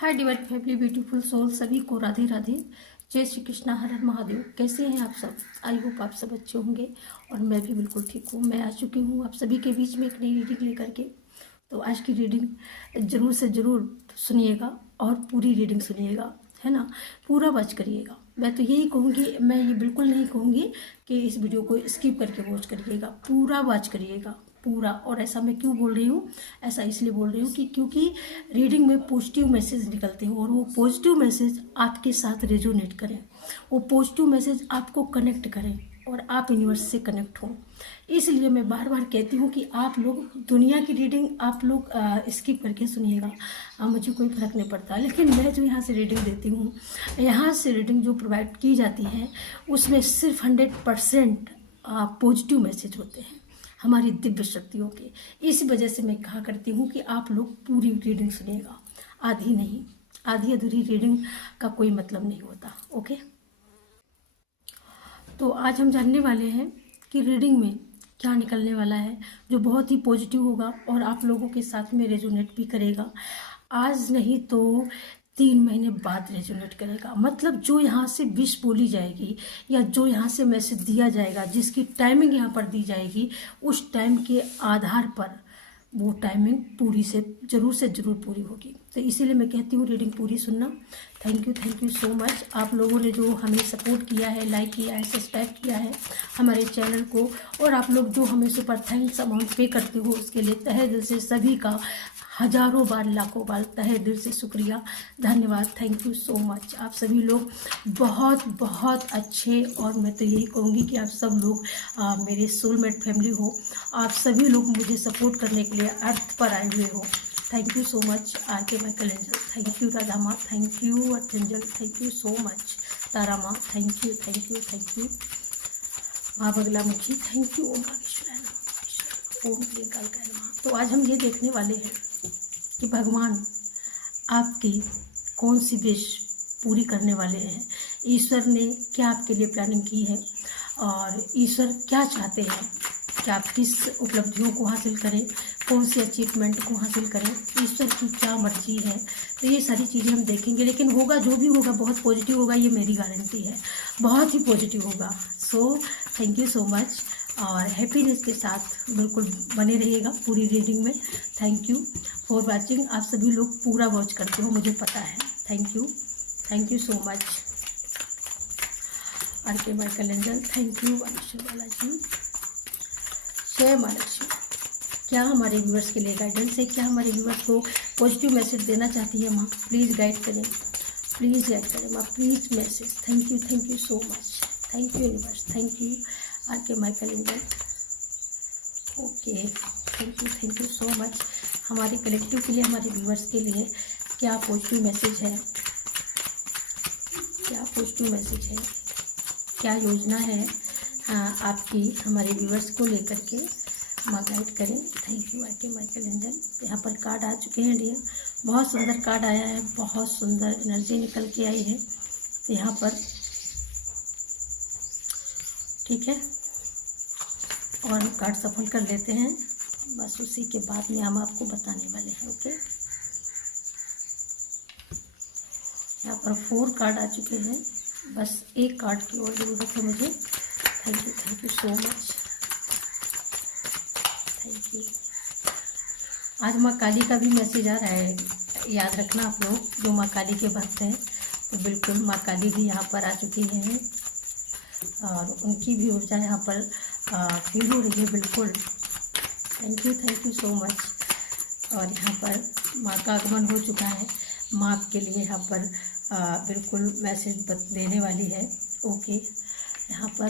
हाय divine family, beautiful soul, सभी को राधे राधे। जय श्री कृष्णा, हर हर महादेव। कैसे हैं आप सब? आई होप आप सब अच्छे होंगे और मैं भी बिल्कुल ठीक हूँ। मैं आ चुकी हूँ आप सभी के बीच में एक नई रीडिंग लेकर के। तो आज की रीडिंग जरूर से ज़रूर सुनिएगा और पूरी रीडिंग सुनिएगा, है ना। पूरा वॉच करिएगा। मैं तो यही कहूँगी, मैं ये बिल्कुल नहीं कहूँगी कि इस वीडियो को स्किप करके वॉच करिएगा। पूरा वॉच करिएगा, पूरा। और ऐसा मैं क्यों बोल रही हूँ? ऐसा इसलिए बोल रही हूँ कि क्योंकि रीडिंग में पॉजिटिव मैसेज निकलते हैं और वो पॉजिटिव मैसेज आपके साथ रेजोनेट करें, वो पॉजिटिव मैसेज आपको कनेक्ट करें और आप यूनिवर्स से कनेक्ट हों। इसलिए मैं बार बार कहती हूँ कि आप लोग दुनिया की रीडिंग आप लोग स्किप करके सुनिएगा। मुझे कोई फ़र्क नहीं पड़ता, लेकिन मैं जो यहाँ से रीडिंग देती हूँ, यहाँ से रीडिंग जो प्रोवाइड की जाती है उसमें सिर्फ 100% पॉजिटिव मैसेज होते हैं हमारी दिव्य शक्तियों के। इस वजह से मैं कहा करती हूँ कि आप लोग पूरी रीडिंग सुनिएगा, आधी नहीं। आधी अधूरी रीडिंग का कोई मतलब नहीं होता। ओके, तो आज हम जानने वाले हैं कि रीडिंग में क्या निकलने वाला है, जो बहुत ही पॉजिटिव होगा और आप लोगों के साथ में रेजोनेट भी करेगा। आज नहीं तो 3 महीने बाद रेजोनेट करेगा। मतलब जो यहाँ से विश बोली जाएगी या जो यहाँ से मैसेज दिया जाएगा, जिसकी टाइमिंग यहाँ पर दी जाएगी, उस टाइम के आधार पर वो टाइमिंग पूरी से ज़रूर पूरी होगी। तो इसीलिए मैं कहती हूँ रीडिंग पूरी सुनना। थैंक यू सो मच आप लोगों ने जो हमें सपोर्ट किया है, लाइक किया है, सब्सक्राइब किया है हमारे चैनल को, और आप लोग जो हमें सुपर थैंक्स अमाउंट पे करते हो उसके लिए तहे दिल से सभी का हजारों बार लाखों बार तहे दिल से शुक्रिया, धन्यवाद। Thank you so much. आप सभी लोग बहुत बहुत अच्छे, और मैं तो यही कहूँगी कि आप सब लोग मेरे सोलमेट फैमिली हो। आप सभी लोग मुझे सपोर्ट करने के लिए अर्थ पर आए हुए हो। थैंक यू सो मच आके Michael Angel, thank you Radha Maa, thank you Arth thank you so much Tara Maa, thank you माँ बगला मुखी, थैंक यू ओम नागेश्वराय ओम प्रियंकाल माँ। तो आज हम ये देखने वाले हैं कि भगवान आपकी कौन सी विश पूरी करने वाले हैं। ईश्वर ने क्या आपके लिए प्लानिंग की है और ईश्वर क्या चाहते हैं कि आप किस उपलब्धियों को हासिल करें, कौन सी अचीवमेंट को हासिल करें, ईश्वर की क्या मर्जी है। तो ये सारी चीज़ें हम देखेंगे, लेकिन होगा जो भी होगा बहुत पॉजिटिव होगा, ये मेरी गारंटी है, बहुत ही पॉजिटिव होगा। So thank you so much और हैप्पीनेस के साथ बिल्कुल बने रहिएगा पूरी रीडिंग में। Thank you for watching. आप सभी लोग पूरा वॉच करते हो, मुझे पता है। Thank you so much RK Michael Angel, thank you Anishwar Balaji, जय महालक्ष्मी। क्या हमारे व्यूअर्स के लिए गाइडेंस है? क्या हमारे व्यूअर्स को पॉजिटिव मैसेज देना चाहती है माँ? प्लीज़ गाइड करें, प्लीज़ गाइड करें माँ, please message. Thank you so much, thank you universe, thank you RK Michael angel. Okay, thank you so much. हमारे कलेक्टिव के लिए, हमारे व्यूअर्स के लिए क्या पॉजिटिव मैसेज है, क्या पॉजिटिव मैसेज है, क्या योजना है आपकी हमारे व्यूअर्स को लेकर के? माँ गाइड करें। Thank you RK Michael angel. यहाँ पर कार्ड आ चुके हैं डियर, बहुत सुंदर कार्ड आया है, बहुत सुंदर एनर्जी निकल के आई है यहाँ पर, ठीक है। और हम कार्ड सफल कर लेते हैं, बस उसी के बाद में हम आपको बताने वाले हैं। ओके, यहाँ पर 4 कार्ड आ चुके हैं, बस एक कार्ड की और ज़रूरत है मुझे। Thank you so much, thank you. आज माँ काली का भी मैसेज आ रहा है, याद रखना आप लोग जो माँ काली के भक्त हैं, तो बिल्कुल माँ काली भी यहाँ पर आ चुकी हैं और उनकी भी ऊर्जा यहाँ पर फील हो रही है बिल्कुल। Thank you so much. और यहाँ पर माँ का आगमन हो चुका है, माँ के लिए यहाँ पर बिल्कुल मैसेज देने वाली है। ओके, यहाँ पर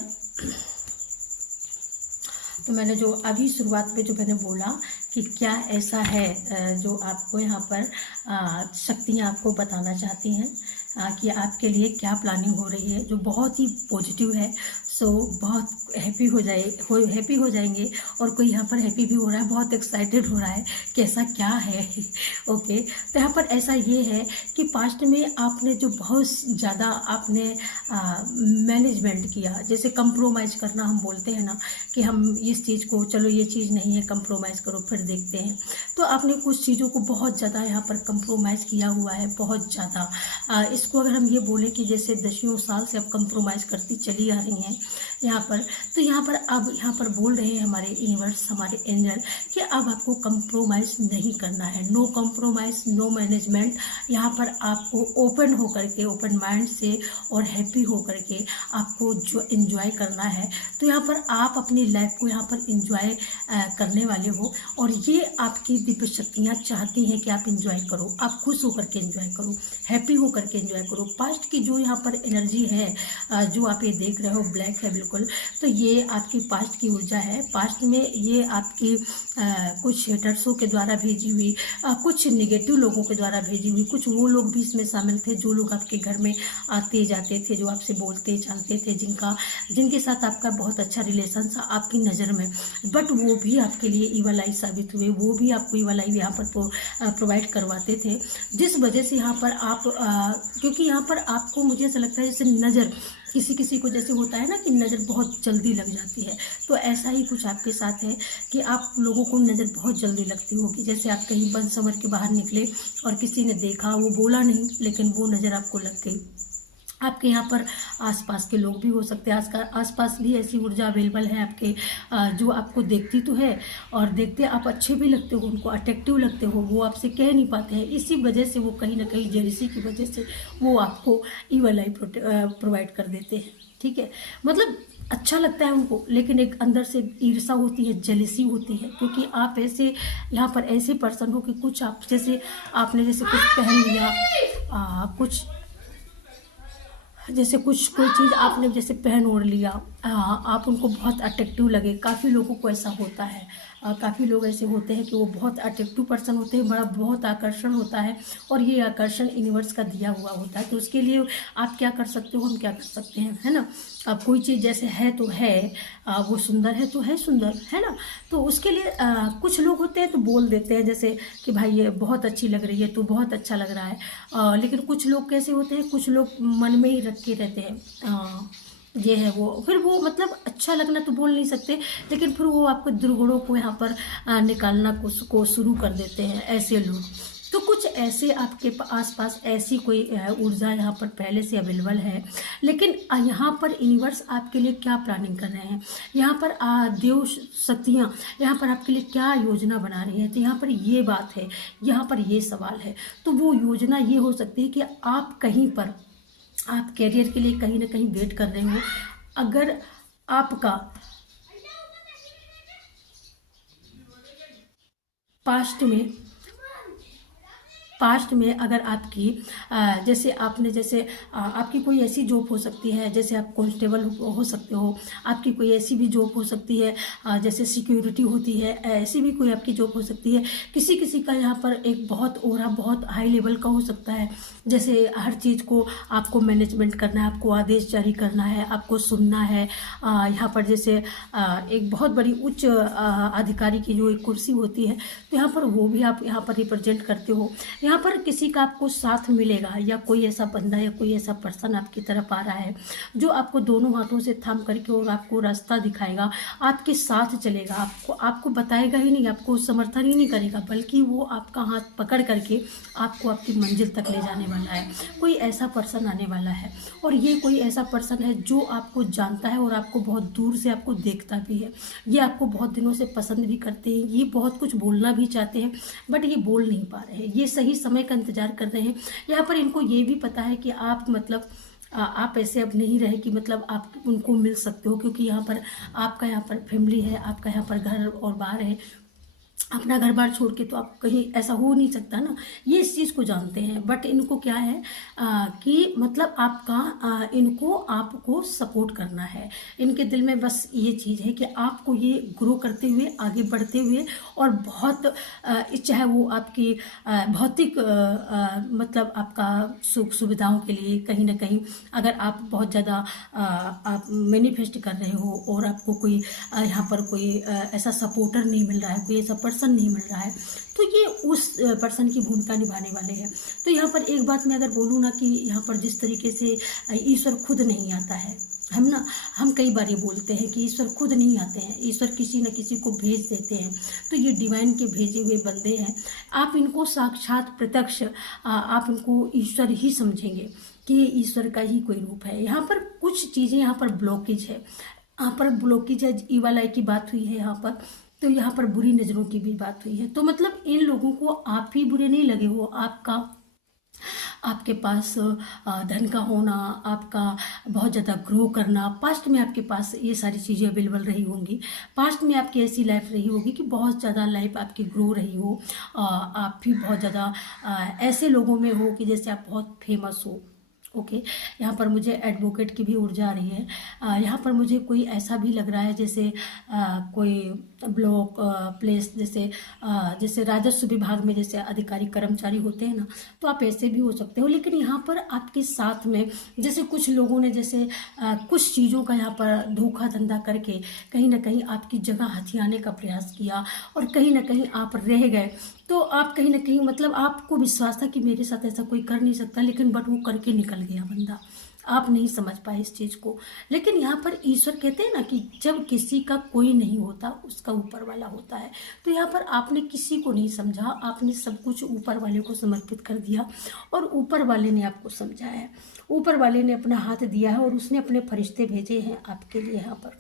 तो मैंने जो अभी शुरुआत में जो मैंने बोला कि क्या ऐसा है जो आपको यहाँ पर शक्तियाँ आपको बताना चाहती हैं कि आपके लिए क्या प्लानिंग हो रही है, जो बहुत ही पॉजिटिव है। सो बहुत हैप्पी हो जाएंगे, और कोई यहाँ पर हैप्पी भी हो रहा है, बहुत एक्साइटेड हो रहा है कि ऐसा क्या है। ओके, तो यहाँ पर ऐसा ये है कि पास्ट में आपने जो बहुत ज़्यादा आपने मैनेजमेंट किया, जैसे कंप्रोमाइज़ करना हम बोलते हैं ना, कि हम इस चीज़ को, चलो ये चीज़ नहीं है, कंप्रोमाइज़ करो, फिर फिर देखते हैं। तो आपने कुछ चीज़ों को बहुत ज़्यादा यहाँ पर कंप्रोमाइज़ किया हुआ है, बहुत ज़्यादा। इसको अगर हम ये बोलें कि जैसे दसियों साल से आप कंप्रोमाइज़ करती चली आ रही हैं यहाँ पर, तो यहाँ पर अब यहाँ पर बोल रहे हैं हमारे यूनिवर्स, हमारे एंजल, कि अब आपको कंप्रोमाइज़ नहीं करना है। No compromise, no management. यहाँ पर आपको ओपन होकर के, ओपन माइंड से और हैप्पी होकर के आपको जो एंजॉय करना है। तो यहाँ पर आप अपनी लाइफ को यहाँ पर एंजॉय करने वाले हो, और ये आपकी दिव्य शक्तियाँ चाहती हैं कि आप एंजॉय करो, आप खुश होकर के एंजॉय करो, हैप्पी होकर के एंजॉय करो। पास्ट की जो यहाँ पर एनर्जी है, जो आप ये देख रहे हो ब्लैक है बिल्कुल, तो ये आपकी पास्ट की ऊर्जा है। पास्ट में ये आपकी कुछ हेटर्सों के द्वारा भेजी हुई, कुछ नेगेटिव लोगों के द्वारा भेजी हुई, कुछ वो लोग भी इसमें शामिल थे जो लोग आपके घर में आते जाते थे, जो आपसे बोलते चालते थे, जिनके साथ आपका बहुत अच्छा रिलेशन था आपकी नज़र में, बट वो भी आपके लिए ईवल आई साबित हुए, वो भी आपको ईवल आई यहाँ पर प्रोवाइड करवाते थे, जिस वजह से यहाँ पर आप क्योंकि यहाँ पर आपको, मुझे ऐसा लगता है जैसे नज़र किसी को जैसे होता है ना कि नज़र बहुत जल्दी लग जाती है, तो ऐसा ही कुछ आपके साथ है कि आप लोगों को नज़र बहुत जल्दी लगती होगी। जैसे आप कहीं बंद संवर के बाहर निकले और किसी ने देखा, वो बोला नहीं लेकिन वो नज़र आपको लग गई। आपके यहाँ पर आसपास के लोग भी हो सकते हैं, आसपास भी ऐसी ऊर्जा अवेलेबल है आपके, जो आपको देखती तो है और देखते आप अच्छे भी लगते हो, उनको अट्रैक्टिव लगते हो, वो आपसे कह नहीं पाते हैं, इसी वजह से वो कहीं ना कहीं जेलसी की वजह से वो आपको ईवल आई प्रोवाइड कर देते हैं। ठीक है, मतलब अच्छा लगता है उनको, लेकिन एक अंदर से ईर्ष्या होती है, जेलसी होती है, क्योंकि आप ऐसे यहाँ पर ऐसे पर्सन हो कि कुछ आप जैसे आपने जैसे कुछ पहन लिया, कुछ जैसे कोई चीज़ आपने जैसे पहन ओढ़ लिया, आप उनको बहुत अट्रैक्टिव लगे। काफ़ी लोगों को ऐसा होता है, काफ़ी लोग ऐसे होते हैं कि वो बहुत अट्रैक्टिव पर्सन होते हैं, बहुत आकर्षण होता है, और ये आकर्षण यूनिवर्स का दिया हुआ होता है। तो उसके लिए आप क्या कर सकते हो, हम क्या कर सकते हैं, है ना। अब कोई चीज़ जैसे है तो है, वो सुंदर है तो है सुंदर, है ना। तो उसके लिए कुछ लोग होते हैं तो बोल देते हैं जैसे कि भाई ये बहुत अच्छी लग रही है, तो बहुत अच्छा लग रहा है। लेकिन कुछ लोग कैसे होते हैं, कुछ लोग मन में ही रख के रहते हैं, ये है वो, फिर वो मतलब अच्छा लगना तो बोल नहीं सकते, लेकिन फिर वो आपको दुर्गुणों को यहाँ पर निकालना को शुरू कर देते हैं ऐसे लोग। तो कुछ ऐसे आपके आसपास ऐसी कोई ऊर्जा यहाँ पर पहले से अवेलेबल है, लेकिन यहाँ पर यूनिवर्स आपके लिए क्या प्लानिंग कर रहे हैं, यहाँ पर देव शक्तियाँ यहाँ पर आपके लिए क्या योजना बना रही हैं। तो यहाँ पर ये बात है, यहाँ पर ये सवाल है। तो वो योजना ये हो सकती है कि आप कहीं पर, आप कैरियर के लिए कहीं ना कहीं वेट कर रहे हो। अगर आपका पास्ट में अगर आपकी जैसे आपने जैसे आपकी कोई ऐसी जॉब हो सकती है, जैसे आप कांस्टेबल हो सकते हो, आपकी कोई ऐसी भी जॉब हो सकती है जैसे सिक्योरिटी होती है, ऐसी भी कोई आपकी जॉब हो सकती है। किसी का यहाँ पर एक बहुत ओरा बहुत हाई लेवल का हो सकता है, जैसे हर चीज़ को आपको मैनेजमेंट करना है, आपको आदेश जारी करना है, आपको सुनना है। यहाँ पर जैसे एक बहुत बड़ी उच्च अधिकारी की जो एक कुर्सी होती है, तो यहाँ पर वो भी आप यहाँ पर रिप्रेजेंट करते हो। यहाँ पर किसी का आपको साथ मिलेगा, या कोई ऐसा बंदा या कोई ऐसा पर्सन आपकी तरफ आ रहा है जो आपको दोनों हाथों से थाम करके और आपको रास्ता दिखाएगा, आपके साथ चलेगा, आपको बताएगा ही नहीं, आपको समर्थन ही नहीं करेगा, बल्कि वो आपका हाथ पकड़ करके आपको आपकी मंजिल तक ले जाने वाला है। कोई ऐसा पर्सन आने वाला है, और ये कोई ऐसा पर्सन है जो आपको जानता है और आपको बहुत दूर से आपको देखता भी है। ये आपको बहुत दिनों से पसंद भी करते हैं, ये बहुत कुछ बोलना भी चाहते हैं, बट ये बोल नहीं पा रहे हैं, ये सही समय का इंतजार कर रहे हैं। यहाँ पर इनको ये भी पता है कि आप मतलब आप ऐसे अब नहीं रहे कि मतलब आप उनको मिल सकते हो, क्योंकि यहाँ पर आपका यहाँ पर फैमिली है, आपका यहाँ पर घर और बार है, अपना घर बार छोड़ के तो आप कहीं ऐसा हो नहीं सकता ना। ये इस चीज़ को जानते हैं, बट इनको क्या है कि मतलब इनको आपको सपोर्ट करना है। इनके दिल में बस ये चीज़ है कि आपको ये ग्रो करते हुए, आगे बढ़ते हुए, और बहुत चाहे वो आपकी भौतिक मतलब आपका सुख सुविधाओं के लिए कहीं ना कहीं, अगर आप बहुत ज़्यादा आप मैनिफेस्ट कर रहे हो और आपको कोई यहाँ पर कोई ऐसा सपोर्टर नहीं मिल रहा है, कोई ऐसा पर्सन नहीं मिल रहा है, तो ये उस पर्सन की भूमिका निभाने वाले हैं। तो यहाँ पर एक बात मैं अगर बोलूँ ना कि यहाँ पर जिस तरीके से ईश्वर खुद नहीं आता है, हम कई बार ये बोलते हैं कि ईश्वर खुद नहीं आते हैं, ईश्वर किसी न किसी को भेज देते हैं। तो ये डिवाइन के भेजे हुए बंदे हैं। आप इनको साक्षात प्रत्यक्ष आप इनको ईश्वर ही समझेंगे कि ये ईश्वर का ही कोई रूप है। यहाँ पर कुछ चीज़ें यहाँ पर ब्लॉकेज है, यहाँ पर ब्लॉकेज है, ईवल आई की बात हुई है यहाँ पर, तो यहाँ पर बुरी नज़रों की भी बात हुई है। तो मतलब इन लोगों को आप ही बुरे नहीं लगे हो, आपके पास धन का होना, आपका बहुत ज़्यादा ग्रो करना, पास्ट में आपके पास ये सारी चीज़ें अवेलेबल रही होंगी, पास्ट में आपकी ऐसी लाइफ रही होगी कि बहुत ज़्यादा लाइफ आपकी ग्रो रही हो, आप भी बहुत ज़्यादा ऐसे लोगों में हो कि जैसे आप बहुत फेमस हो। ओके यहाँ पर मुझे एडवोकेट की भी ऊर्जा आ रही है। यहाँ पर मुझे कोई ऐसा भी लग रहा है जैसे कोई ब्लॉक प्लेस, जैसे राजस्व विभाग में जैसे अधिकारी कर्मचारी होते हैं ना, तो आप ऐसे भी हो सकते हो। लेकिन यहाँ पर आपके साथ में जैसे कुछ लोगों ने जैसे कुछ चीज़ों का यहाँ पर धोखा धंधा करके कहीं ना कहीं आपकी जगह हथियाने का प्रयास किया और कहीं ना कहीं आप रह गए। तो आप कहीं ना कहीं मतलब आपको विश्वास था कि मेरे साथ ऐसा कोई कर नहीं सकता, लेकिन बट वो करके निकल गया बंदा, आप नहीं समझ पाए इस चीज़ को। लेकिन यहाँ पर ईश्वर कहते हैं ना कि जब किसी का कोई नहीं होता उसका ऊपर वाला होता है। तो यहाँ पर आपने किसी को नहीं समझा, आपने सब कुछ ऊपर वाले को समर्पित कर दिया और ऊपर वाले ने आपको समझाया है, ऊपर वाले ने अपना हाथ दिया है और उसने अपने फरिश्ते भेजे हैं आपके लिए। यहाँ पर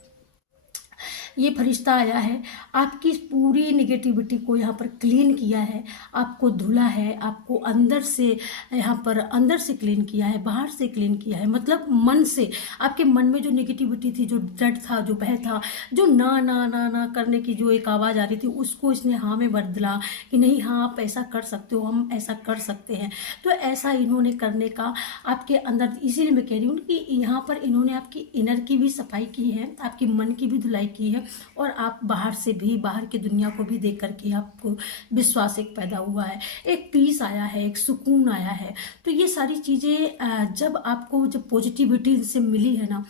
ये फरिश्ता आया है, आपकी पूरी निगेटिविटी को यहाँ पर क्लीन किया है, आपको धुला है, आपको अंदर से यहाँ पर अंदर से क्लीन किया है, बाहर से क्लीन किया है। मतलब मन से, आपके मन में जो निगेटिविटी थी, जो डर था, जो भय था, जो ना ना ना ना करने की जो एक आवाज़ आ रही थी, उसको इसने हाँ में बदला कि नहीं, हाँ आप ऐसा कर सकते हो, हम ऐसा कर सकते हैं। तो ऐसा इन्होंने करने का आपके अंदर, इसीलिए मैं कह रही हूँ कि यहाँ पर इन्होंने आपकी इनर की भी सफाई की है, आपकी मन की भी धुलाई की है और आप बाहर से भी, बाहर की दुनिया को भी देख करके आपको विश्वास एक पैदा हुआ है, एक पीस आया है, एक सुकून आया है। तो ये सारी चीज़ें जब आपको, जब पॉजिटिविटी से मिली है ना,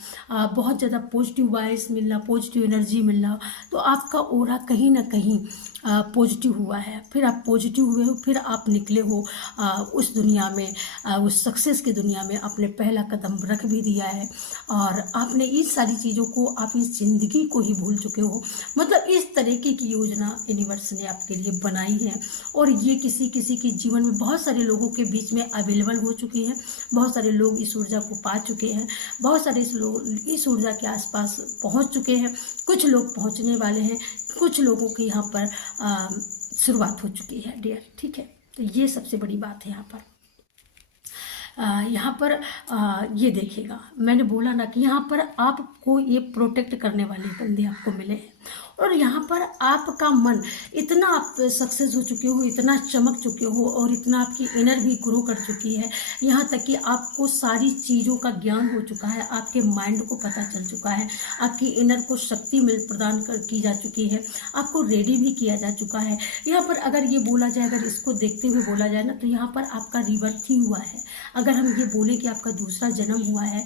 बहुत ज़्यादा पॉजिटिव वाइब्स मिलना, पॉजिटिव एनर्जी मिलना, तो आपका ऑरा कहीं ना कहीं पॉजिटिव हुआ है। फिर आप पॉजिटिव हुए हो, फिर आप निकले हो उस दुनिया में, उस सक्सेस की दुनिया में आपने पहला कदम रख भी दिया है और आपने इन सारी चीज़ों को, आप इस जिंदगी को ही भूल चुके हो। मतलब इस तरीके की योजना यूनिवर्स ने आपके लिए बनाई है और ये किसी किसी के जीवन में बहुत सारे लोगों के बीच में अवेलेबल हो चुकी है। बहुत सारे लोग इस ऊर्जा को पा चुके हैं, बहुत सारे इस ऊर्जा के आसपास पहुंच चुके हैं, कुछ लोग पहुंचने वाले हैं, कुछ लोगों की यहाँ पर शुरुआत हो चुकी है डियर। ठीक है, तो ये सबसे बड़ी बात है। यहाँ पर ये देखिएगा, मैंने बोला ना कि यहाँ पर आपको ये प्रोटेक्ट करने वाले बंदे आपको मिले हैं और यहाँ पर आपका मन इतना, आप सक्सेस हो चुके हो, इतना चमक चुके हो और इतना आपकी इनर भी ग्रो कर चुकी है, यहाँ तक कि आपको सारी चीज़ों का ज्ञान हो चुका है, आपके माइंड को पता चल चुका है, आपकी इनर को शक्ति मिल प्रदान की जा चुकी है, आपको रेडी भी किया जा चुका है। यहाँ पर अगर ये बोला जाए, अगर इसको देखते हुए बोला जाए ना, तो यहाँ पर आपका रिवर्थ ही हुआ है। अगर हम ये बोले कि आपका दूसरा जन्म हुआ है,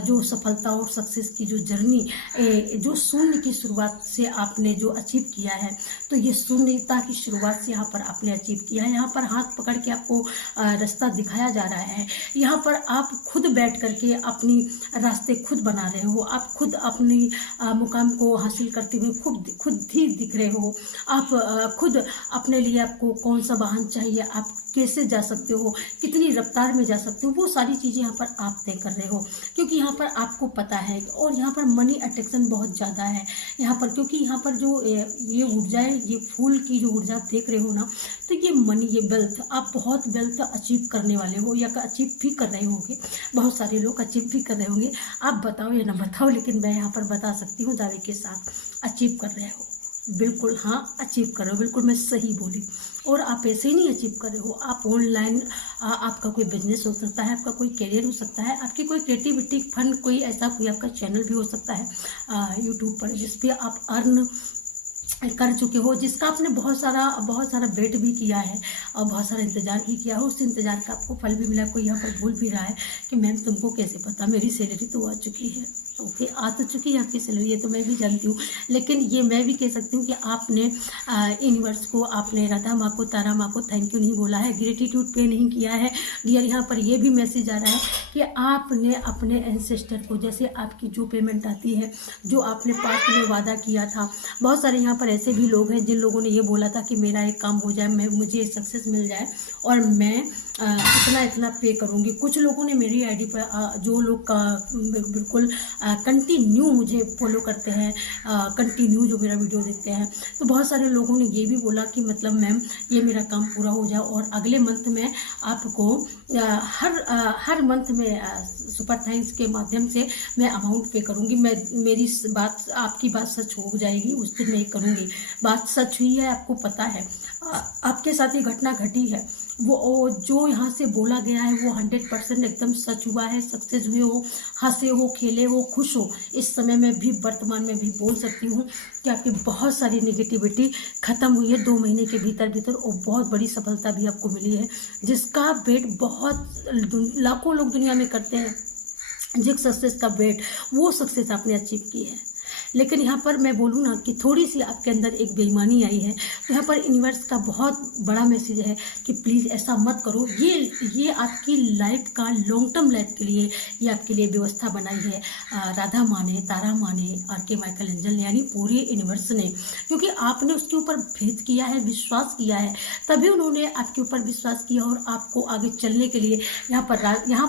जो सफलता और सक्सेस की जो जर्नी, जो शून्य की शुरुआत से आपने जो अचीव किया है, तो ये शून्यता की शुरुआत से यहाँ पर आपने अचीव किया है। यहाँ पर हाथ पकड़ के आपको रास्ता दिखाया जा रहा है। यहाँ पर आप खुद बैठ करके अपनी रास्ते खुद बना रहे हो, आप खुद अपनी मुकाम को हासिल करते हुए खुद ही दिख रहे हो। आप खुद अपने लिए, आपको कौन सा वाहन चाहिए, आप कैसे जा सकते हो, कितनी रफ्तार में जा सकते हो, वो सारी चीज़ें यहाँ पर आप तय कर रहे हो, क्योंकि यहाँ पर आपको पता है। और यहाँ पर मनी अट्रैक्शन बहुत ज़्यादा है यहाँ पर, क्योंकि यहाँ पर जो ये ऊर्जा है, ये फूल की जो ऊर्जा आप देख रहे हो ना, तो ये मनी, ये वेल्थ, आप बहुत वेल्थ अचीव करने वाले हो या अचीव भी कर रहे होंगे। बहुत सारे लोग अचीव भी कर रहे होंगे, आप बताओ या ना बताओ, लेकिन मैं यहाँ पर बता सकती हूँ दावे के साथ, अचीव कर रहे हो। बिल्कुल, हाँ अचीव कर रहे हो, बिल्कुल मैं सही बोली। और आप ऐसे ही नहीं अचीव कर रहे हो, आप ऑनलाइन, आपका कोई बिजनेस हो सकता है, आपका कोई करियर हो सकता है, आपकी कोई क्रिएटिविटी फन, कोई ऐसा कोई आपका चैनल भी हो सकता है यूट्यूब पर, जिस पे आप अर्न कर चुके हो, जिसका आपने बहुत सारा वेट भी किया है और बहुत सारा इंतजार भी किया हो। उस इंतजार का आपको फल भी मिला। कोई यहाँ पर भूल भी रहा है कि मैम तुमको कैसे पता, मेरी सैलरी तो आ चुकी है। ओके, आ तो चुकी है आपकी सैलरी, ये तो मैं भी जानती हूँ, लेकिन ये मैं भी कह सकती हूँ कि आपने यूनिवर्स को, आपने राधा माँ को, तारा माँ को थैंक यू नहीं बोला है, ग्रेटिट्यूड पे नहीं किया है डियर। यहाँ पर ये भी मैसेज आ रहा है कि आपने अपने एंसेस्टर को, जैसे आपकी जो पेमेंट आती है, जो आपने पास्ट में वादा किया था, बहुत सारे यहाँ पर ऐसे भी लोग हैं जिन लोगों ने ये बोला था कि मेरा एक काम हो जाए, मुझे सक्सेस मिल जाए और मैं इतना पे करूँगी। कुछ लोगों ने मेरी आईडी पर, जो लोग बिल्कुल कंटिन्यू मुझे फॉलो करते हैं, कंटिन्यू जो मेरा वीडियो देखते हैं, तो बहुत सारे लोगों ने ये भी बोला कि मतलब मैम ये मेरा काम पूरा हो जाए और अगले मंथ में आपको हर मंथ में सुपर थैंक्स के माध्यम से मैं अमाउंट पे करूँगी। मेरी बात, आपकी बात सच हो जाएगी, उस दिन मैं करूँगी। बात सच हुई है, आपको पता है, आपके साथ ये घटना घटी है, वो जो यहाँ से बोला गया है वो 100% एकदम सच हुआ है। सक्सेस हुए हो, हंसे हो, खेले हो, खुश हो। इस समय में भी, वर्तमान में भी बोल सकती हूँ कि आपकी बहुत सारी नेगेटिविटी खत्म हुई है 2 महीने के भीतर और बहुत बड़ी सफलता भी आपको मिली है, जिसका वेट बहुत लाखों लोग दुनिया में करते हैं, जिस सक्सेस का वेट, वो सक्सेस आपने अचीव की है। लेकिन यहाँ पर मैं बोलूँ ना कि थोड़ी सी आपके अंदर एक बेईमानी आई है, तो यहाँ पर यूनिवर्स का बहुत बड़ा मैसेज है कि प्लीज़ ऐसा मत करो। ये आपकी लाइफ का, लॉन्ग टर्म लाइफ के लिए ये आपके लिए व्यवस्था बनाई है राधा माँ ने, तारा माँ ने, आर.के. माइकल एंजल ने, यानी पूरे यूनिवर्स ने, क्योंकि आपने उसके ऊपर फेथ किया है, विश्वास किया है, तभी उन्होंने आपके ऊपर विश्वास किया और आपको आगे चलने के लिए यहाँ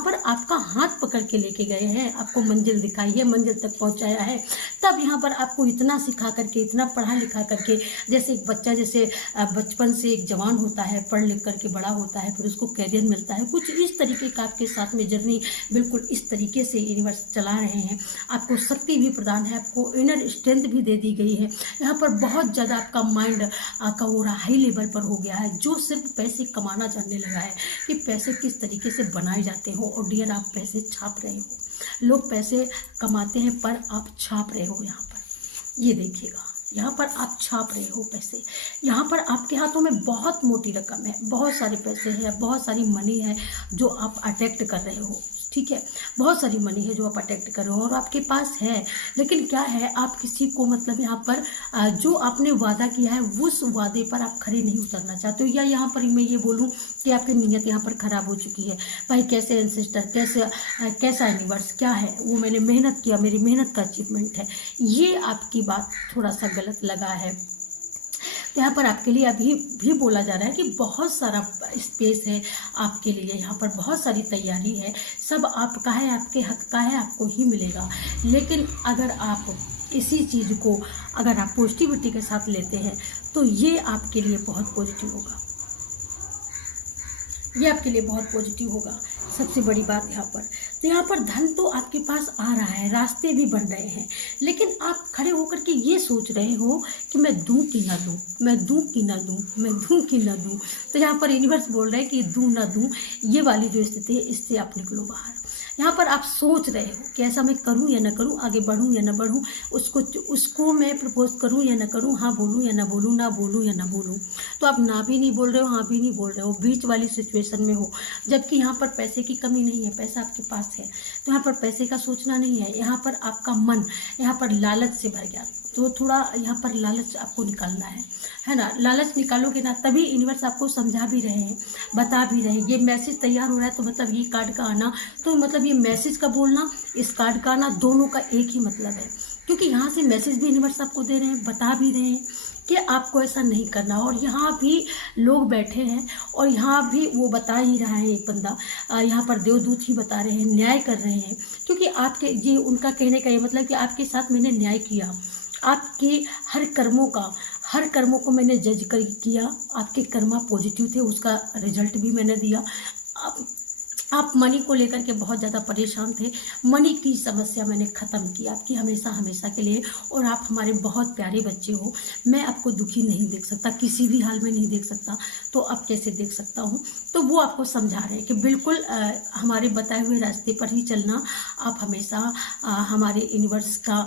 पर आपका हाथ पकड़ के लेके गए हैं, आपको मंजिल दिखाई है, मंजिल तक पहुँचाया है। तब यहाँ पर आपको इतना सिखा करके, इतना पढ़ा लिखा करके, जैसे एक बच्चा जैसे बचपन से एक जवान होता है, पढ़ लिख करके बड़ा होता है, फिर उसको कैरियर मिलता है, कुछ इस तरीके का आपके साथ में जर्नी बिल्कुल इस तरीके से यूनिवर्स चला रहे हैं। आपको शक्ति भी प्रदान है, आपको इनर स्ट्रेंथ भी दे दी गई है। यहाँ पर बहुत ज़्यादा आपका माइंड का वो हाई लेवल पर हो गया है, जो सिर्फ पैसे कमाना जानने लगा है कि पैसे किस तरीके से बनाए जाते हो। और डियर, आप पैसे छाप रहे हो, लोग पैसे कमाते हैं पर आप छाप रहे हो। यहाँ पर ये देखिएगा, यहाँ पर आप छाप रहे हो पैसे, यहाँ पर आपके हाथों में बहुत मोटी रकम है, बहुत सारे पैसे हैं, बहुत सारी मनी है जो आप अट्रैक्ट कर रहे हो, ठीक है, बहुत सारी मनी है जो आप अट्रैक्ट कर रहे हो और आपके पास है। लेकिन क्या है, आप किसी को मतलब यहाँ पर जो आपने वादा किया है उस वादे पर आप खड़े नहीं उतरना चाहते हो, या यहाँ पर मैं ये बोलूँ कि आपकी नीयत यहाँ पर ख़राब हो चुकी है। भाई कैसे एंसेस्टर, कैसा यूनिवर्स, क्या है वो, मैंने मेहनत किया, मेरी मेहनत का अचीवमेंट है, ये आपकी बात थोड़ा सा गलत लगा है। तो यहाँ पर आपके लिए अभी भी बोला जा रहा है कि बहुत सारा स्पेस है आपके लिए, यहाँ पर बहुत सारी तैयारी है, सब आपका है, आपके हक का है, आपको ही मिलेगा। लेकिन अगर आप इसी चीज़ को, अगर आप पॉजिटिविटी के साथ लेते हैं तो ये आपके लिए बहुत पॉजिटिव होगा, ये आपके लिए बहुत पॉजिटिव होगा। सबसे बड़ी बात यहाँ पर, तो यहाँ पर धन तो आपके पास आ रहा है, रास्ते भी बन रहे हैं, लेकिन आप खड़े होकर के ये सोच रहे हो कि मैं दूं कि ना दूं, मैं दूं कि ना दूं, मैं दूं कि ना दूं। तो यहाँ पर यूनिवर्स बोल रहा है कि दूं ना दूं, ये वाली जो स्थिति है इससे आप निकलो बाहर। यहाँ पर आप सोच रहे हो कि ऐसा मैं करूं या ना करूं, आगे बढ़ूं या ना बढ़ूं, उसको मैं प्रपोज करूं या ना करूं, हाँ बोलूं या ना बोलूं, ना बोलूं या ना बोलूं। तो आप ना भी नहीं बोल रहे हो, हाँ भी नहीं बोल रहे हो, बीच वाली सिचुएशन में हो। जबकि यहाँ पर पैसे की कमी नहीं है, पैसा आपके पास है, तो यहाँ पर पैसे का सोचना नहीं है। यहाँ पर आपका मन यहाँ पर लालच से भर गया, तो थोड़ा यहाँ पर लालच आपको निकालना है ना। लालच निकालोगे ना, तभी यूनिवर्स आपको समझा भी रहे हैं, बता भी रहे हैं। ये मैसेज तैयार हो रहा है तो मतलब ये कार्ड का आना, तो मतलब ये मैसेज का बोलना, इस कार्ड का आना, दोनों का एक ही मतलब है। क्योंकि यहाँ से मैसेज भी यूनिवर्स आपको दे रहे हैं, बता भी रहे हैं कि आपको ऐसा नहीं करना। और यहाँ भी लोग बैठे हैं और यहाँ भी वो बता ही रहा है, एक बंदा यहाँ पर देवदूत ही बता रहे हैं, न्याय कर रहे हैं। क्योंकि आपके ये उनका कहने का ये मतलब कि आपके साथ मैंने न्याय किया, आपके हर कर्मों को मैंने जज किया, आपके कर्मा पॉजिटिव थे, उसका रिजल्ट भी मैंने दिया। आप मनी को लेकर के बहुत ज़्यादा परेशान थे, मनी की समस्या मैंने ख़त्म की आपकी हमेशा के लिए। और आप हमारे बहुत प्यारे बच्चे हो, मैं आपको दुखी नहीं देख सकता, किसी भी हाल में नहीं देख सकता, तो अब कैसे देख सकता हूँ। तो वो आपको समझा रहे हैं कि बिल्कुल हमारे बताए हुए रास्ते पर ही चलना। आप हमेशा हमारे यूनिवर्स का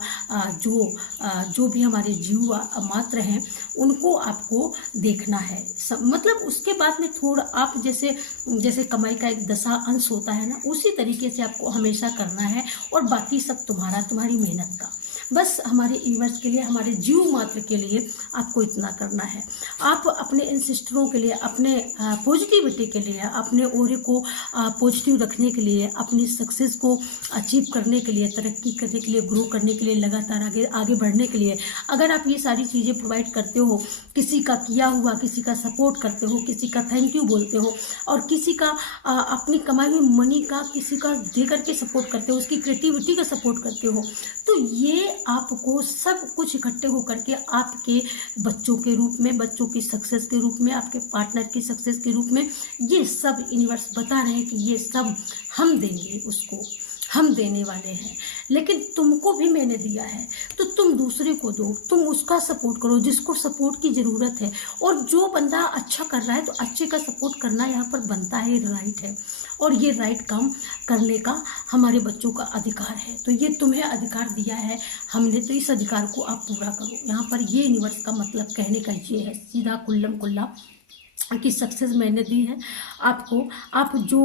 जो भी हमारे जीव मात्र हैं उनको आपको देखना है। मतलब उसके बाद में थोड़ा आप जैसे कमाई का एक दशा अंश होता है ना, उसी तरीके से आपको हमेशा करना है, और बाकी सब तुम्हारी मेहनत का। बस हमारे यूनिवर्स के लिए, हमारे जीव मात्र के लिए आपको इतना करना है। आप अपने एंसेस्टरों के लिए, अपने पॉजिटिविटी के लिए, अपने ऑरे को पॉजिटिव रखने के लिए, अपनी सक्सेस को अचीव करने के लिए, तरक्की करने के लिए, ग्रो करने के लिए, लगातार आगे बढ़ने के लिए, अगर आप ये सारी चीज़ें प्रोवाइड करते हो, किसी का किया हुआ, किसी का सपोर्ट करते हो, किसी का थैंक यू बोलते हो, और किसी का अपनी कमाई हुई मनी का किसी का दे करके सपोर्ट करते हो, उसकी क्रिएटिविटी का सपोर्ट करते हो, तो ये आपको सब कुछ इकट्ठे होकर के आपके बच्चों के रूप में, बच्चों की सक्सेस के रूप में, आपके पार्टनर की सक्सेस के रूप में, ये सब यूनिवर्स बता रहे हैं कि ये सब हम देंगे, उसको हम देने वाले हैं। लेकिन तुमको भी मैंने दिया है, तो तुम दूसरे को दो, तुम उसका सपोर्ट करो जिसको सपोर्ट की ज़रूरत है। और जो बंदा अच्छा कर रहा है तो अच्छे का सपोर्ट करना यहाँ पर बनता है, राइट है, और ये राइट काम करने का हमारे बच्चों का अधिकार है। तो ये तुम्हें अधिकार दिया है हमने, तो इस अधिकार को आप पूरा करो। यहाँ पर ये यूनिवर्स का मतलब कहने का ये है, सीधा कुल्लम कुल्ला, की सक्सेस मैंने दी है आपको। आप जो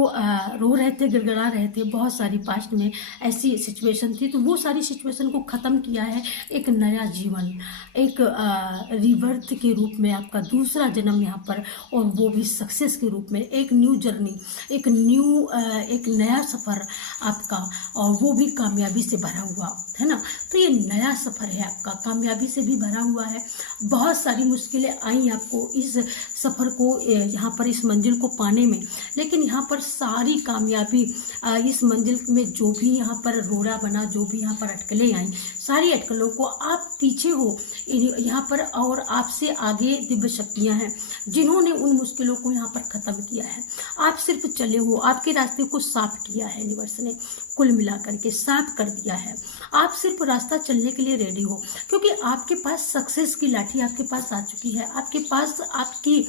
रो रहे थे, गिड़गिड़ा रहे थे, बहुत सारी पास्ट में ऐसी सिचुएशन थी, तो वो सारी सिचुएशन को ख़त्म किया है। एक नया जीवन, एक रिबर्थ के रूप में आपका दूसरा जन्म यहाँ पर, और वो भी सक्सेस के रूप में, एक न्यू जर्नी, एक नया सफ़र आपका, और वो भी कामयाबी से भरा हुआ है ना। तो ये नया सफ़र है आपका, कामयाबी से भी भरा हुआ है। बहुत सारी मुश्किलें आई आपको इस सफ़र को, यहाँ पर इस मंजिल को पाने में, लेकिन यहाँ पर सारी कामयाबी, इस मंजिल में जो भी यहाँ पर रोड़ा बना, जो भी यहाँ पर अटकलें आई, सारी अटकलों को आप पीछे हो यहाँ पर, और आपसे आगे दिव्य शक्तियाँ हैं जिन्होंने उन मुश्किलों को यहाँ पर ख़त्म किया है। आप सिर्फ चले हो, आपके रास्ते को साफ किया है यूनिवर्स ने, कुल मिलाकर के साफ कर दिया है। आप सिर्फ रास्ता चलने के लिए रेडी हो, क्योंकि आपके पास सक्सेस की लाठी आपके पास आ चुकी है। आपके पास आपकी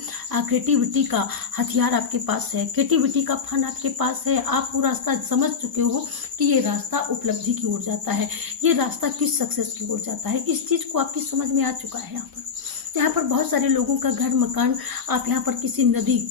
क्रिएटिविटी का हथियार आपके पास है, क्रिएटिविटी का फन आपके पास है। आप वो रास्ता समझ चुके हो कि ये रास्ता उपलब्धि की ओर जाता है, ये रास्ता किस सक्सेस की ओर जाता है। इस चीज़ को आपकी समझ में आ चुका है। यहाँ पर बहुत सारे लोगों का घर मकान, आप यहाँ पर किसी नदी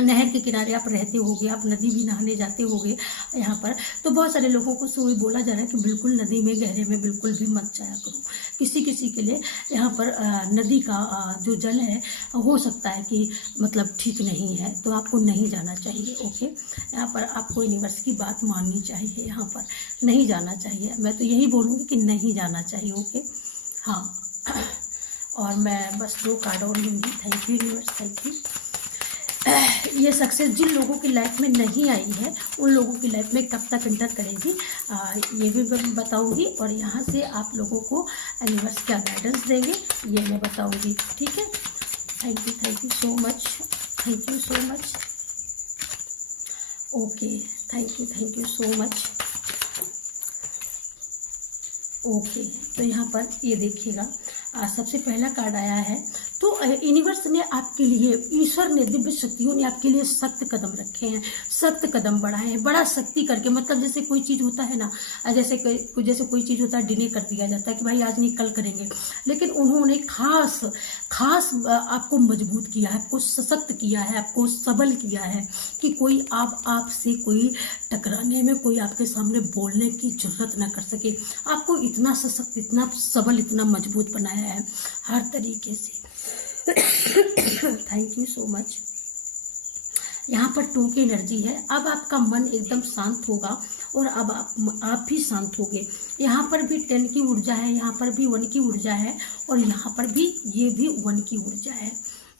नहर के किनारे आप रहते होगे, आप नदी भी नहाने जाते होगे यहाँ पर, तो बहुत सारे लोगों को से वही बोला जा रहा है कि बिल्कुल नदी में, गहरे में बिल्कुल भी मत जाया करो। किसी किसी के लिए यहाँ पर नदी का जो जल है हो सकता है कि मतलब ठीक नहीं है, तो आपको नहीं जाना चाहिए। ओके, यहाँ पर आपको यूनिवर्स की बात माननी चाहिए, यहाँ पर नहीं जाना चाहिए। मैं तो यही बोलूँगी कि नहीं जाना चाहिए। ओके, हाँ, और मैं बस 2 कार्ड और लूँगी। Thank you universe, thank you. ये सक्सेस जिन लोगों की लाइफ में नहीं आई है, उन लोगों की लाइफ में कब तक एंटर करेगी, ये भी बताऊंगी, और यहाँ से आप लोगों को यूनिवर्स क्या गाइडेंस देंगे ये मैं बताऊंगी। ठीक है, thank you so much, thank you so much. Okay, thank you so much. Okay, तो यहाँ पर ये देखिएगा, सबसे पहला कार्ड आया है, तो यूनिवर्स ने आपके लिए, ईश्वर ने, दिव्य शक्तियों ने आपके लिए सख्त कदम रखे हैं, सख्त कदम बढ़ाए हैं, बड़ा सख्ती करके। मतलब जैसे कोई चीज़ होता है ना, जैसे कोई चीज़ होता है, डिले कर दिया जाता है कि भाई आज नहीं कल करेंगे, लेकिन उन्होंने खास आपको मजबूत किया है, आपको सशक्त किया है, आपको सबल किया है कि कोई आपसे कोई टकराने में, कोई आपके सामने बोलने की जरूरत ना कर सके। आपको इतना सशक्त, इतना सबल, इतना मजबूत बनाया है हर तरीके से। Thank you so much. यहाँ पर 2 की एनर्जी है। अब आपका मन एकदम शांत होगा, और अब आप भी शांत होगे। यहाँ पर भी 10 की ऊर्जा है, यहाँ पर भी 1 की ऊर्जा है, और यहाँ पर भी ये भी 1 की ऊर्जा है।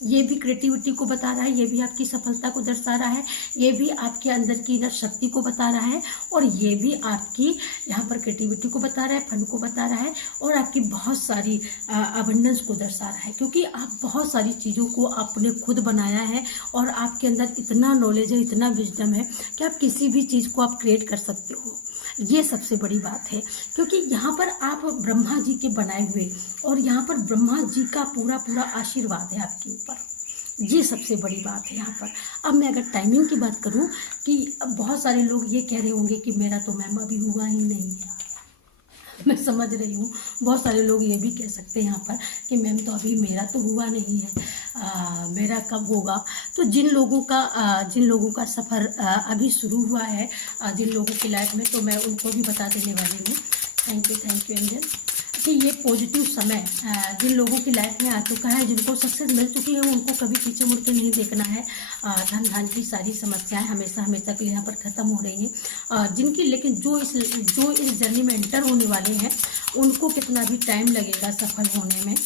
ये भी क्रिएटिविटी को बता रहा है, ये भी आपकी सफलता को दर्शा रहा है, ये भी आपके अंदर की इनर शक्ति को बता रहा है, और ये भी आपकी यहाँ पर क्रिएटिविटी को बता रहा है, फन को बता रहा है, और आपकी बहुत सारी अबंडेंस को दर्शा रहा है, क्योंकि आप बहुत सारी चीज़ों को आपने खुद बनाया है, और आपके अंदर इतना नॉलेज है, इतना विजडम है कि आप किसी भी चीज़ को आप क्रिएट कर सकते हो। ये सबसे बड़ी बात है, क्योंकि यहाँ पर आप ब्रह्मा जी के बनाए हुए, और यहाँ पर ब्रह्मा जी का पूरा आशीर्वाद है आपके ऊपर। ये सबसे बड़ी बात है यहाँ पर। अब मैं अगर टाइमिंग की बात करूँ कि अब बहुत सारे लोग ये कह रहे होंगे कि मेरा तो मैम अभी हुआ ही नहीं है, मैं समझ रही हूँ बहुत सारे लोग ये भी कह सकते हैं यहाँ पर कि मैम तो अभी मेरा तो हुआ नहीं है, मेरा कब होगा। तो जिन लोगों का सफ़र अभी शुरू हुआ है, जिन लोगों की लाइफ में, तो मैं उनको भी बता देने वाली हूँ। थैंक यू एंजल कि ये पॉजिटिव समय जिन लोगों की लाइफ में आ चुका है, जिनको सक्सेस मिल चुकी है, उनको कभी पीछे मुड़ के नहीं देखना है। धन की सारी समस्याएं हमेशा के लिए यहाँ पर ख़त्म हो रही हैं। जिनकी लेकिन जो इस जर्नी में एंटर होने वाले हैं, उनको कितना भी टाइम लगेगा सफल होने में,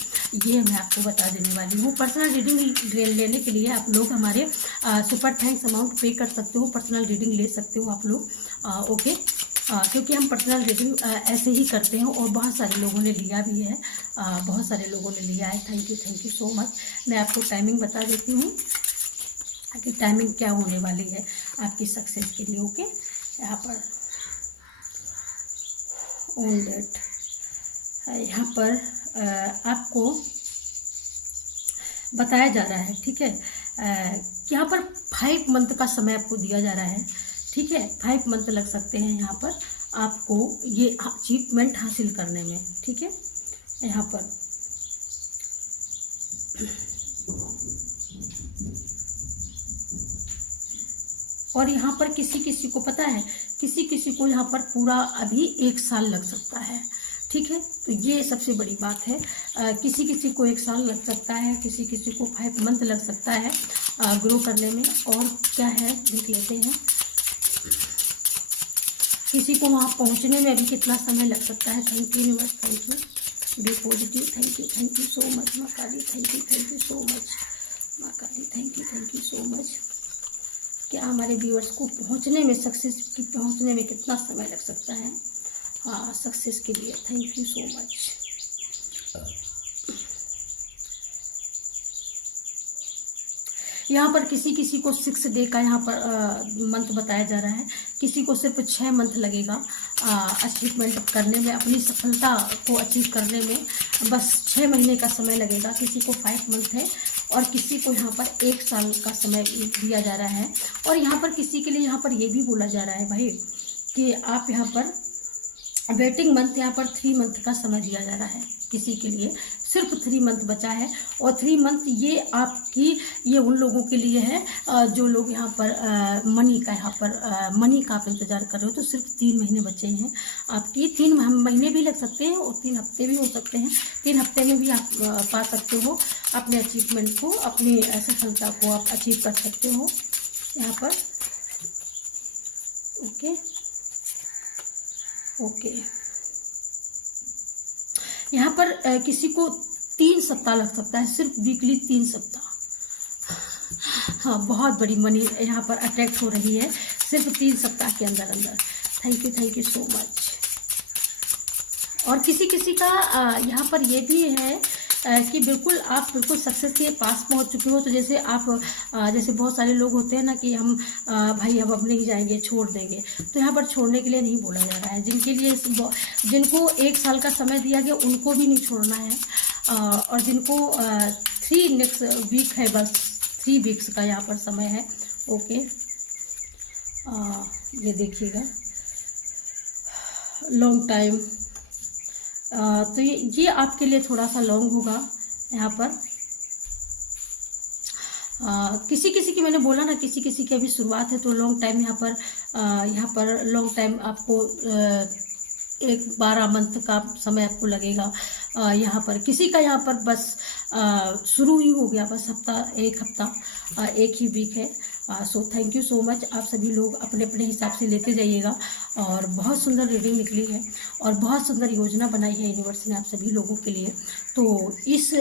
ये मैं आपको बता देने वाली हूँ। पर्सनल रीडिंग लेने के लिए आप लोग हमारे सुपर थैंक्स अमाउंट पे कर सकते हो, पर्सनल रीडिंग ले सकते हो आप लोग। ओके, क्योंकि हम पर्सनल रीडिंग ऐसे ही करते हैं और बहुत सारे लोगों ने लिया भी है, बहुत सारे लोगों ने लिया है। Thank you so much. मैं आपको टाइमिंग बता देती हूँ कि टाइमिंग क्या होने वाली है आपकी सक्सेस के लिए। ओके, यहाँ पर ऑन डेट यहाँ पर आपको बताया जा रहा है, ठीक है, यहाँ पर 5 मंथ का समय आपको दिया जा रहा है, ठीक है। 5 मंथ लग सकते हैं यहाँ पर आपको ये अचीवमेंट हासिल करने में, ठीक है। यहाँ पर और यहाँ पर किसी को पता है, किसी को यहाँ पर पूरा अभी 1 साल लग सकता है, ठीक है। तो ये सबसे बड़ी बात है, किसी को 1 साल लग सकता है, किसी को 5 मंथ लग सकता है ग्रो करने में। और क्या है देख लेते हैं, किसी को वहाँ पहुँचने में अभी कितना समय लग सकता है। Thank you universe, thank you, be positive, thank you so much माँ Kali, thank you so much माँ Kali, thank you so much. क्या हमारे व्यूअर्स को पहुँचने में, सक्सेस की पहुँचने में कितना समय लग सकता है सक्सेस के लिए। Thank you so much. यहाँ पर किसी को 6 डे का यहाँ पर मंथ बताया जा रहा है, किसी को सिर्फ 6 मंथ लगेगा अचीवमेंट करने में, अपनी सफलता को अचीव करने में बस 6 महीने का समय लगेगा। किसी को 5 मंथ है और किसी को यहाँ पर 1 साल का समय दिया जा रहा है। और यहाँ पर किसी के लिए यहाँ पर ये भी बोला जा रहा है भाई कि आप यहाँ पर वेटिंग मंथ, यहाँ पर 3 मंथ का समय दिया जा रहा है। किसी के लिए सिर्फ 3 मंथ बचा है और 3 मंथ ये उन लोगों के लिए है जो लोग यहाँ पर मनी का आप इंतज़ार कर रहे हो। तो सिर्फ 3 महीने बचे हैं आपकी, 3 महीने भी लग सकते हैं और 3 हफ्ते भी हो सकते हैं। 3 हफ्ते में भी आप पा सकते हो अपने अचीवमेंट को, अपनी सफलता को आप अचीव कर सकते हो यहाँ पर। ओके, यहाँ पर किसी को 3 सप्ताह लग सकता है, सिर्फ वीकली 3 सप्ताह। हाँ, बहुत बड़ी मनी यहाँ पर अट्रैक्ट हो रही है सिर्फ 3 सप्ताह के अंदर। Thank you so much. और किसी का यहाँ पर ये भी है कि आप बिल्कुल सक्सेस के पास पहुँच चुके हो। तो जैसे जैसे बहुत सारे लोग होते हैं ना कि हम भाई हम अब नहीं जाएंगे, छोड़ देंगे। तो यहाँ पर छोड़ने के लिए नहीं बोला जा रहा है। जिनको 1 साल का समय दिया गया उनको भी नहीं छोड़ना है। और जिनको 3 नेक्स्ट वीक है, बस 3 वीक्स का यहाँ पर समय है। ओके, ये देखिएगा लॉन्ग टाइम, तो ये आपके लिए थोड़ा सा लॉन्ग होगा यहाँ पर। किसी की मैंने बोला ना, किसी की अभी शुरुआत है तो लॉन्ग टाइम यहाँ पर लॉन्ग टाइम आपको 12 मंथ का समय आपको लगेगा यहाँ पर। किसी का यहाँ पर बस शुरू ही हो गया, बस एक हफ्ता 1 ही वीक है। So thank you so much. आप सभी लोग अपने अपने हिसाब से लेते जाइएगा। और बहुत सुंदर रीडिंग निकली है और बहुत सुंदर योजना बनाई है यूनिवर्स ने आप सभी लोगों के लिए। तो इस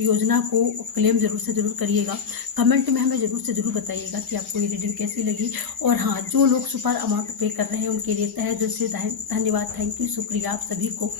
योजना को क्लेम ज़रूर से ज़रूर करिएगा। कमेंट में हमें ज़रूर से ज़रूर बताइएगा कि आपको ये रीडिंग कैसी लगी। और हाँ, जो लोग सुपर अमाउंट पे कर रहे हैं उनके लिए तहे दिल से धन्यवाद, थैंक यू, शुक्रिया आप सभी को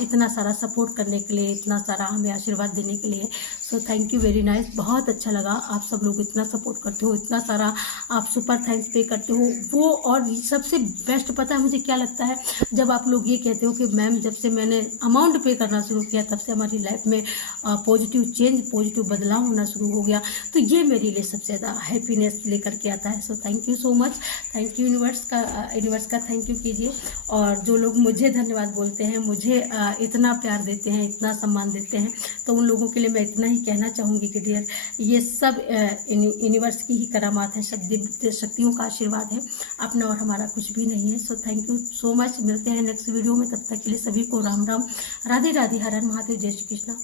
इतना सारा सपोर्ट करने के लिए, इतना सारा हमें आशीर्वाद देने के लिए। So thank you very nice. बहुत अच्छा लगा, आप सब लोग इतना सपोर्ट करते हो, इतना इतना सारा आप सुपर थैंक्स पे करते हो वो। और सबसे बेस्ट पता है मुझे क्या लगता है, जब आप लोग ये कहते हो कि मैम जब से मैंने अमाउंट पे करना शुरू किया तब से हमारी लाइफ में पॉजिटिव चेंज, पॉजिटिव बदलाव होना शुरू हो गया, तो ये मेरे लिए सबसे ज़्यादा हैप्पीनेस लेकर के आता है। So thank you so much, thank you universe का थैंक यू कीजिए। और जो लोग मुझे धन्यवाद बोलते हैं, मुझे इतना प्यार देते हैं, इतना सम्मान देते हैं, तो उन लोगों के लिए मैं इतना ही कहना चाहूँगी कि डियर ये सब यूनिवर्स की ही करामात है, शक्तियों का आशीर्वाद है, अपना और हमारा कुछ भी नहीं है। So thank you so much, मिलते हैं नेक्स्ट वीडियो में, तब तक के लिए सभी को राम राम, राधे राधे, हर हर महादेव, जय श्री कृष्णा।